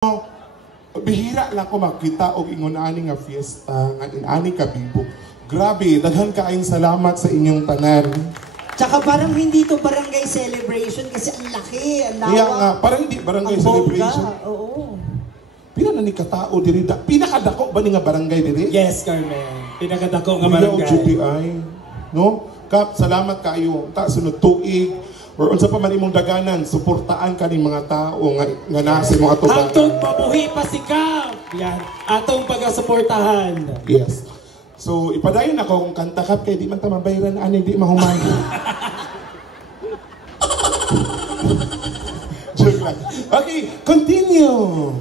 Bihira lang ko makita og ingon ani nga fiesta nga inani ka bibo. Grabe, daghan kaayong salamat sa inyong tanan. Tsaka parang hindi to barangay celebration kasi ang laki, ang lawak. Kaya nga, parang hindi barangay ang celebration. Bongga, oo. Pila na ni katao diri da. Pinakadako ba ni nga barangay diri? Yes, Carmen. Pinakadako nga Kuya og barangay. GPI. No? Kap, salamat kayo. Ta sunod tuig or unsa pa man imong daganan, suportaan ka ning mga tao nga nasa mga tubagan. Atong mabuhi pa si Kap. Yan. Atong pagasuportahan. Yes. So, ipadayon ako kung kanta Kap kay di man ta mabayaran ani di mahuman. Joke lang. Okay, continue.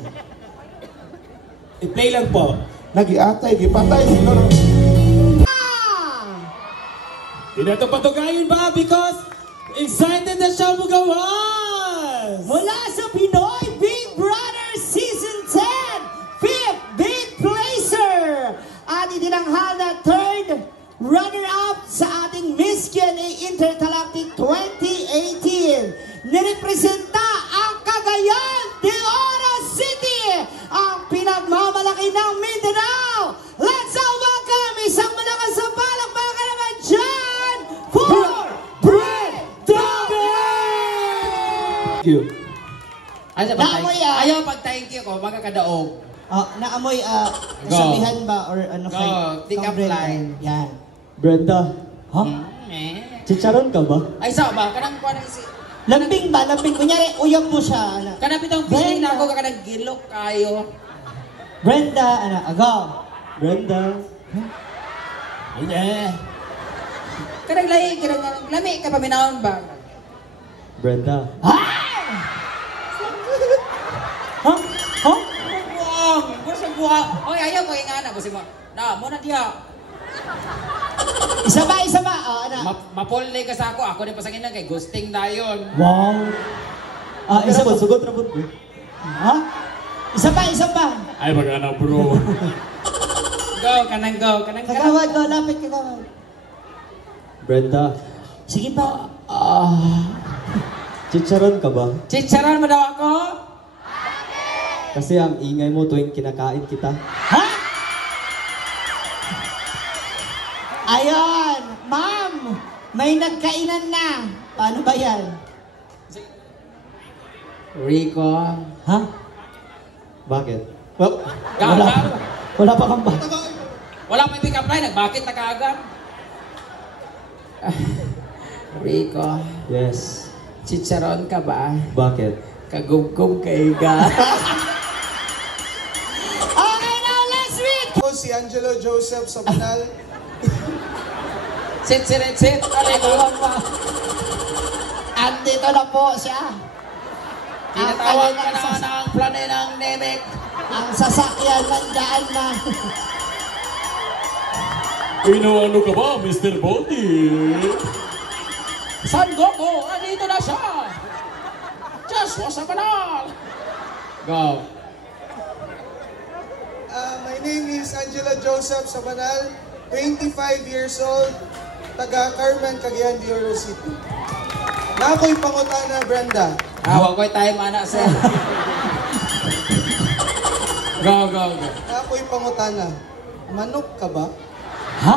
I-play lang po. Nagiatay, gipatay siguro. Hindi na ito patugayin ba? Because excited na siya magawas! Mula sa Pinoy Big Brother Season 10, 5th Big Placer! At itinanghal na 3rd runner-up sa ating Miss Q&A Intergalactic 2018. Nirepresenta ang Cagayan de Oro City, ang pinagmamalaki ng Mindanao. Let's all welcome isang malakas sa palakpakan naman dyan for Thank you. Ayaw pag thank you ko, magkakadaog. Naamoy Go. sabihan ba or ano Go, take up line. Yan. Brenda, ha? Chicharon ka ba? Ay, sa ba? Kanang kuha na isi. Lambing ba? Lambing. Kunyari, uyab mo siya. Ano. Kanang pitong feeling na ako kanang gilok kayo. Brenda, ano, agaw. Brenda, Ay, kanang lahi, kanang lami ka paminahon ba? Brenda, Ha? Ha? Buwang! Gusto buwang! Oy, ayaw ko yung anak. Gusto mo, na, muna diya. Isa ba? Ano? Mapulay ka sa ako. Ako din pasangin lang kay Gusting na yun. Wow. isa ba? Sugot na po. Ha? Isa pa. Ay, mag-anak bro. Go, kanang go. Kanang go. Kagawad, go. Lapit, kagawad. Brenda, Sige pa. chicharon ka ba? Chicharan mo daw ako? Kasi ang ingay mo tuwing kinakain kita. Ha? Ayon. Ma'am, may nagkainan na. Paano ba yan? Rico. Ha? Bakit? Well, Wala pa kang ba? Wala pa yung pick-up line. Nagbakit na kaagad. Rico. yes. Chicharon ka ba? Bakit? Kagugong kay ga. Okay, now let's read. Ako si Angelo Joseph Sabanal. Sit. Alituan pa. Andito na po siya. Tinatawag ka na ng planetang Nemec. Ang sasakyan nandaan na. Ano ka ba, Mr. Boldy? San Goku? Andito na siya. Joshua Sabanal. Go. My name is Angelo Joseph Sabanal, 25 years old, taga Carmen, Cagayan de Oro City. Na ako'y pangutana, Brenda. Huwag ko'y tayo mana, sir. Go. Na ako'y pangutana, manok ka ba? Ha?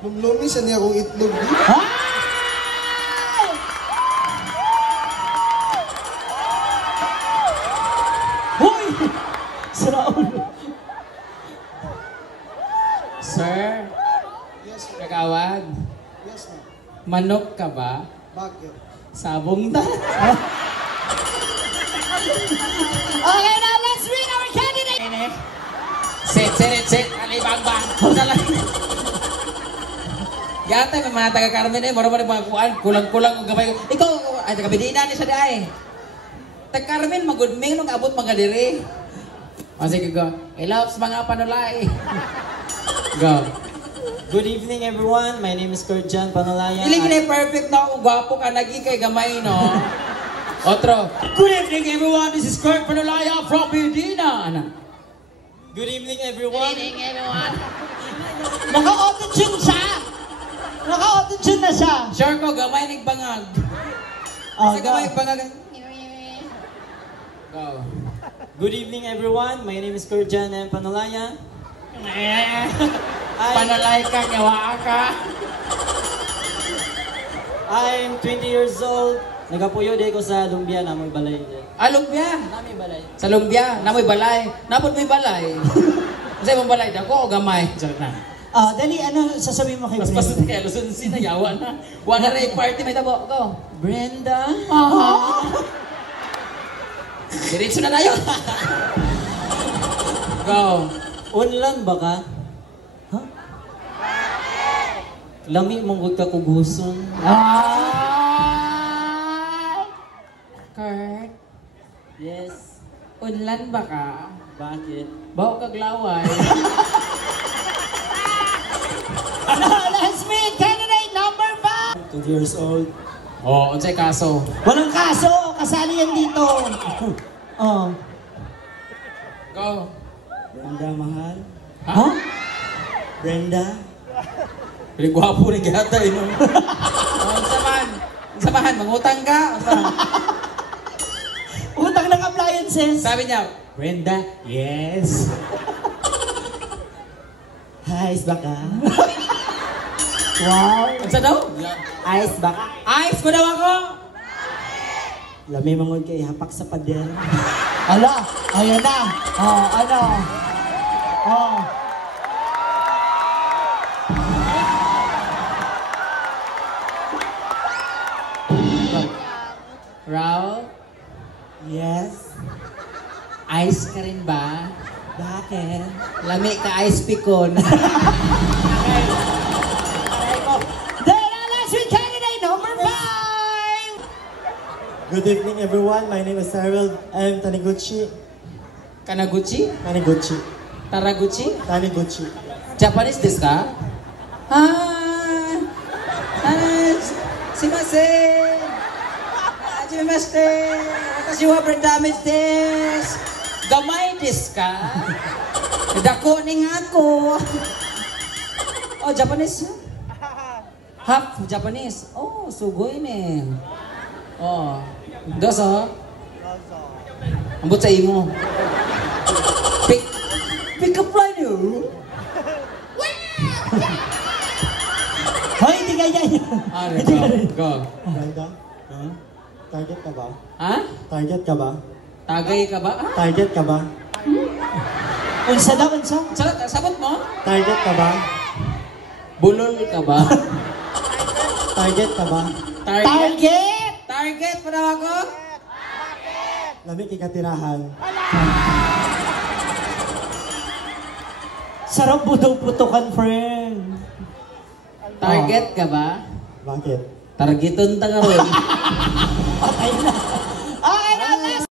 Lumlumi sa niya akong itlog di. Ha? Hoy! Saraon. Sir, Yes, ma'am. kagawad, Yes, ma'am. manok ka ba? Bakit? Sabong ta. Okay, now let's read our candidate. Sit. Alibang-bang. Yata, may mga taga-Carmen eh. Mara mga kuhaan. Kulang-kulang ang gamay. Ikaw, ay, taga-Bidina ni siya dahi. Taga-Carmen, magudming nung abot mga diri. O, sige, go. Helps mga panulay. Go. Good evening everyone, my name is Kurtjan Panalaya. Hindi ka perfect na ako. Gwapo ka. Nagi kay gamay, no? Otro. Good evening, everyone. This is Kurt Panulaya from Bidina. Ano? Good evening everyone. everyone. Naka-auto-tune siya. Naka-auto-tune na siya. Sure ko, gamay nagbangag. Oh, Sa go. gamay nagbangag. Go. Good evening, everyone. My name is Kurjan M. Panalaya. Panalay ka, nyawa ka. I'm 20 years old. Nagapuyo di ko sa Lumbia na may balay. Lumbia. Nami balay. Sa Lumbia, namoy balay. Napod mo'y balay. Kasi mong balay, dako o gamay. Diyan na. Dali, ano sasabihin mo kay Mas Brenda? pasok kaya, Luzon sinayawa na. Wala rin party, may tabo. Go. Brenda? Diretso na tayo. Go. Unlan ba ka? Ha? Lami mong ka kuguson. Kurt, Yes. unlan ba ka? Bakit? Baho kaglaway. Let's meet candidate number 5. 20 years old. Oo, unsay kaso. Walang kaso, kasali yan dito. Oh. Go. Brenda, mahal. Ha? Brenda? Piligwapo rin gata, no? Samahan. Samahan, mangutang ka. Utang ng appliances. Sabi niya, Brenda? Yes. Hi, baka. Wow. ano daw? Ice baka. Ice ko daw ako. Lami mangod kay hapak sa pader. Ala, ayan na. Oh, ano? Oh. Raul, Yes. ice ka rin ba? Bakit? Lami ka ice pikon. Then, let's meet candidate number 5. Good evening, everyone. My name is Cyril M. Taniguchi. Kanaguchi? Taniguchi. Taniguchi? Japanese desu ka? Sumimasen. Hajimemashite. Watashi wa Brenda desu. Gamay desu ka? Dako ni nga ako. Oh, Japanese? Half Japanese. Oh, sugoi ne. Oh. Doso? Ambot sa imo. Pick up line yun. Hoy, hindi ganyan. Go. Brenda? Target ka ba? Ha? Target ka ba? Tagay ka ba? Ah? Target ka ba? Unsa daw, unsa? Sabot mo? Target ka ba? Bulol ka ba? Target ka ba? Target! Target pa daw ako? Lami kay katirahan. Sarap buto-putukan, friend. Target ka ba? Bakit? Targeton ta ka ron. Okay na. Okay na, let's